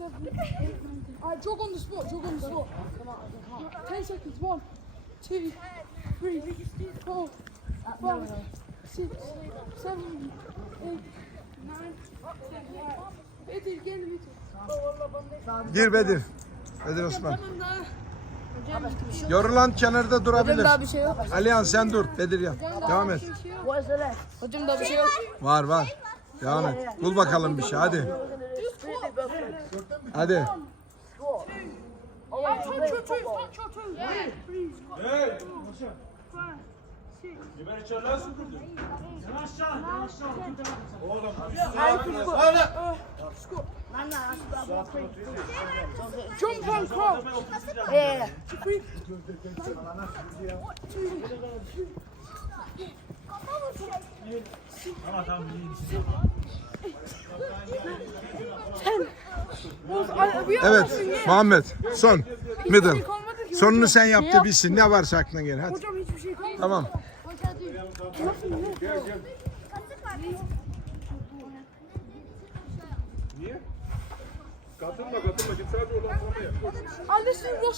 seven. Alright, jog on the spot, jog on the spot. Ten seconds. One, two, three, four, five, six, seven, eight, nine, ten. Bedir gel Bedir. Gir Bedir. Bedir Osman. Yorulan kenarda durabilir. Daha bir şey yok. Alihan sen dur. Bedir yap. Devam et. Hocam daha bir şey yok. Var var. Devam et. Bul bakalım bir şey hadi. Hadi. Toes, touch your toes. Please. Hey! Geber içeri lan süpürdü. Oğlum. Jump and. Ee, Three. Ama tamam Evet. Muhammed. Son. Middle. Sonunu sen yaptı bilsin. Ne varsa aklına gel. Hadi. Hocam hiçbir şey kalmadı. Tamam. Niye? Katılma katılma. Git sadece olan yap. Annesinin boş